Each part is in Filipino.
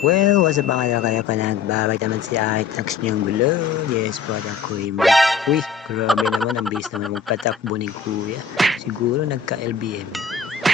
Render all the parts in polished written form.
Well, what's up mga kaya ka nagbabay naman si Itax niyang gulo. Yes po at ako'y Uy, grabe naman ang bilis naman magpatakbo ni kuya. Siguro nagka-LBM.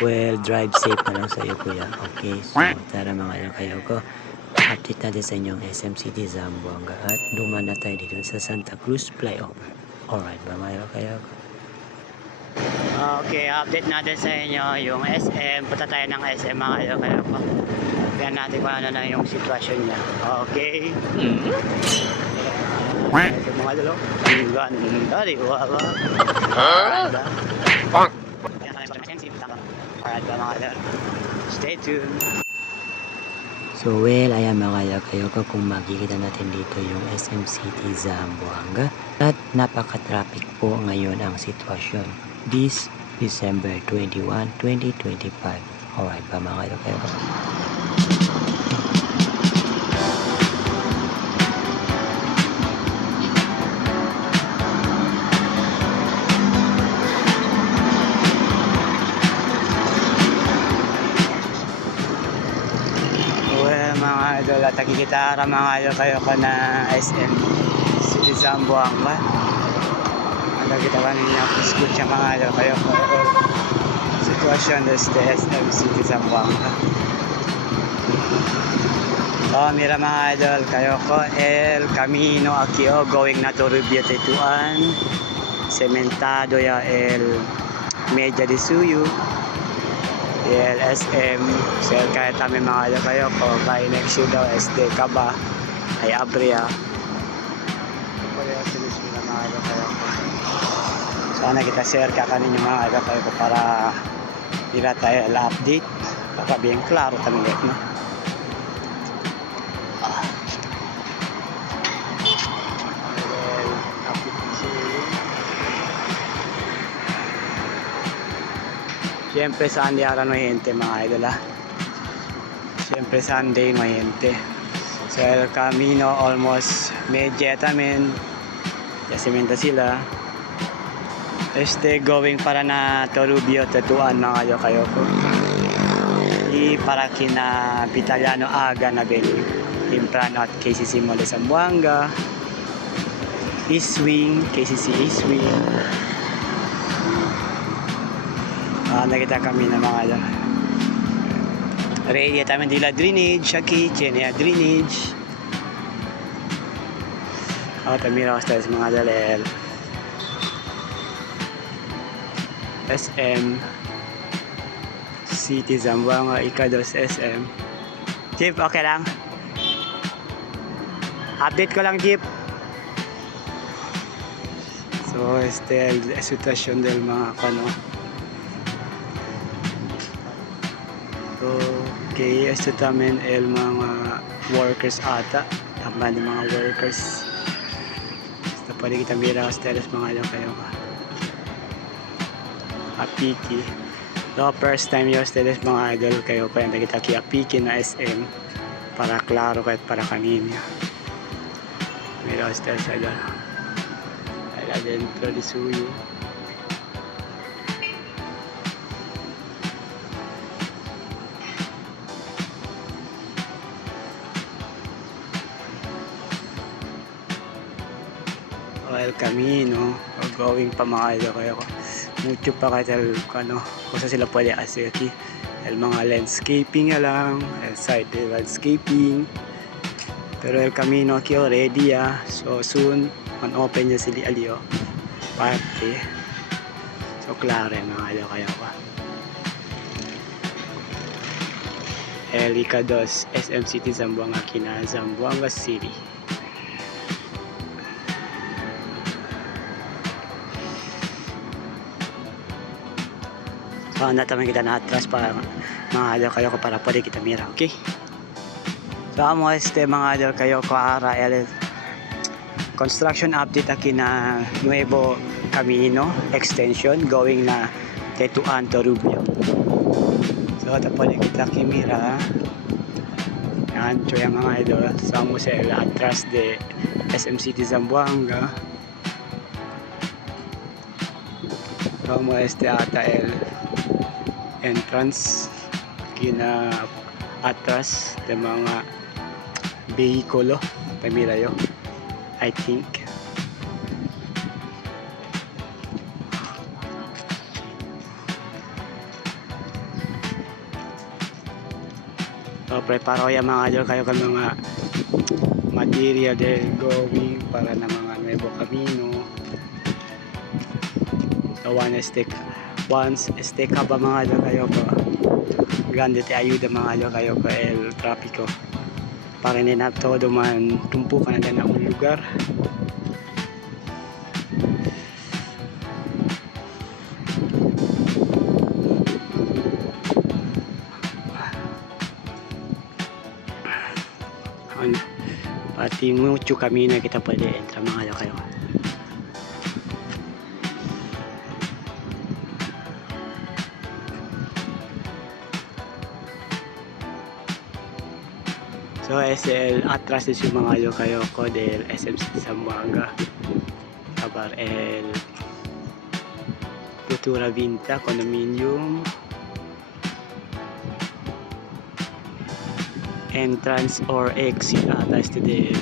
Well, drive safe na lang sa'yo kuya. Okay, so tara mga kaya ko. Update natin sa inyong SM City Zamboanga at duman na tayo dito sa Santa Cruz Flyover. Alright ba mga kaya ko? Okay, update natin sa inyo yung SM. Punta tayo ng SM mga kaya ko. Tignan natin kung ano na yung sitwasyon niya. Okay. Ito mga dalo. Ang ganda. Wow. Alright ba mga dalo. Stay tuned. So well, ayan mga kayo ko kung makikita natin dito yung SM City Zamboanga. At napaka-traffic po ngayon ang sitwasyon. This December 21, 2025. Alright ba mga kayo ko? Mga idol at nakikita mga idol kayo ko na SM City Zamboanga. Nakikita ka ninyo piskut siya mga idol kayo ko sitwasyon des SM City Zamboanga. Mira mga idol kayo ko El Camino Aquio going na to Rubio Tetuan Cementado ya El Media de Suyo LSM sir kahit kami mga kayo ko by next year daw SD Kaba ay Abria sana kita share ka kanin yung mga kayo ko para dira tayo update para bien klaro también no. Siyempre Sunday araw no gente mga idol ha. Siyempre Sunday no gente. So El Camino almost media tamin. Yasimenta sila. Going para na Torubio Tetuan mga kayo ko. Y para kina Vitaliano Aga na venue. Temprano at KCC Mall Zamboanga. Eastwing, KCC Eastwing. Nakita kami na mga Raya tayo dila drainage, Shaki, Chenia drainage. Tamira ko sa mga dalel. SM City Zamboanga, Ikados SM. Jeep, okay lang? Update ko lang, Jeep. So, sitwasyon del mga kano. Okay, ito tamin el mga workers ata. Tama ng mga workers. Basta pwede kita mira sa teles mga kayo ka. Apiki. So, first time yung teles mga idol kayo pa yung kita ki Apiki na SM para klaro kahit para kanina. Mira sa teles idol. Ala dentro di suyo. El Camino going pa mga idol kayo ko mucho pa kahit ano kung sila pwede kasi el mga landscaping lang el side landscaping pero El Camino aquí already so soon on open niya sila alio party so klaro mga idol kayo ko El Ikados SM City Zamboanga kina Zamboanga City. Nataman kita na atras para mga adal kayo ko para pwede kita mira, okay? So amo mga adal kayo ko ara el construction update aki na Nuevo Camino extension going na Tetuan Torubio. So ito pwede kita kimira yan ito yung mga idol sa amo sa el atras de SM City Zamboanga. So amo ata el entrance kina atras ng mga vehicle Tamirayo, I think. So prepare ko yung mga idol kayo kan mga material del going para na mga Nuevo Camino. So once stick ka ba mga idol kayo ko grande te ayuda mga idol kayo ko el trapiko para hindi na todo man tumpukan na ng lugar. Ano, pati mucho camino kita pwede entra mga idol kayo. So SL atras din yung mga idol kayo ko del SMC Zamboanga kabar el Futura Vinta Condominium entrance or exit atas del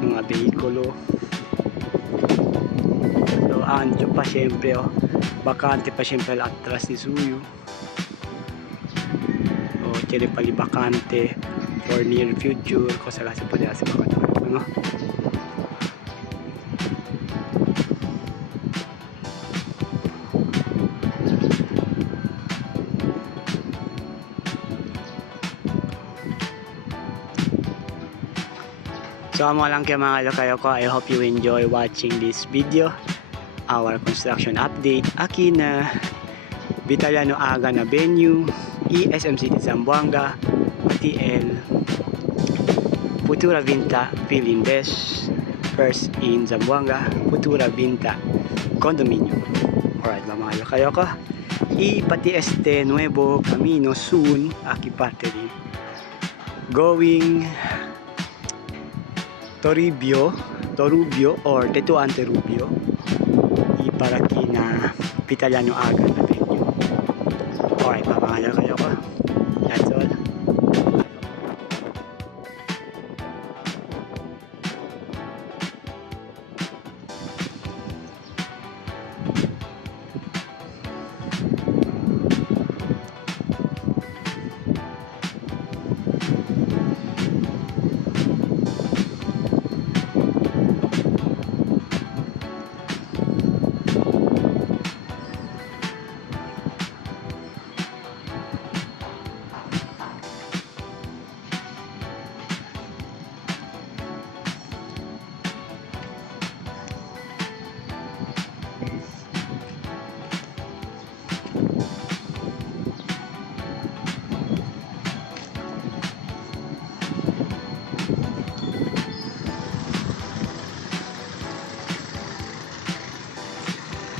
mga behikulo. So anjo pa syempre bakante pa syempre atras ni Suyo quiere pali bakante for near future ko sa lasa po dyan sa mga ano. So amo lang kayo mga kayo ko. I hope you enjoy watching this video, our construction update akin na Vitaliano Aga na venue ESM City Zamboanga TL Futura Vinta Philinvest first in Zamboanga Futura Vinta Condominium. Alright mga kayo ko pati este Nuevo Camino soon aki parte din going Toribio or Tetuan Terubio para kina Vitaliano Aga na venue. Alright mga kayo ko, that's all.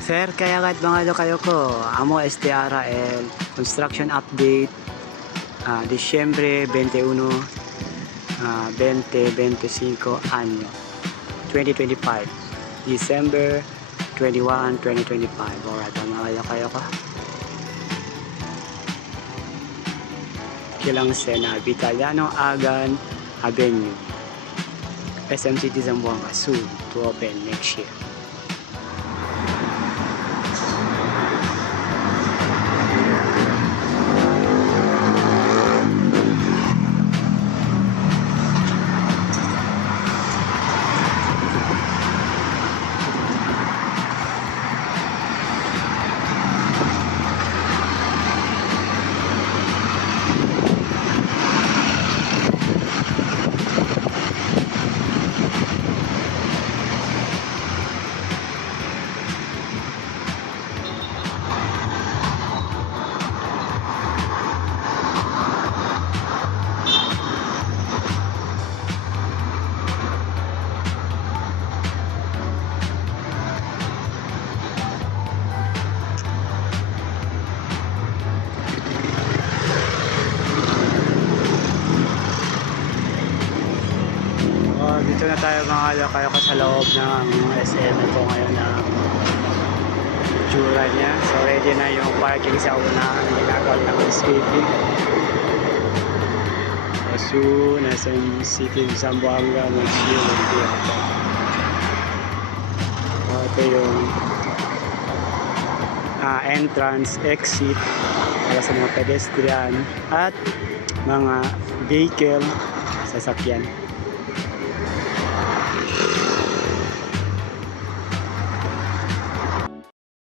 Sir, kaya kahit mga kayo ko, amo STR el construction update Disyembre 21 2025 anyo 2025 December 21 2025. Alright mga kayo ko kilang sena Vitaliano Agan Avenue SM City Zamboanga soon to open next year. Dito na tayo mga kayo ko sa loob ng SM ito ngayon na itsura niya. So ready na yung parking sa una, ginagawa na ng escaping. Soon SM City Zamboanga Museum and Theater. Ito yung entrance, exit para sa mga pedestrian at mga vehicle, sasakyan.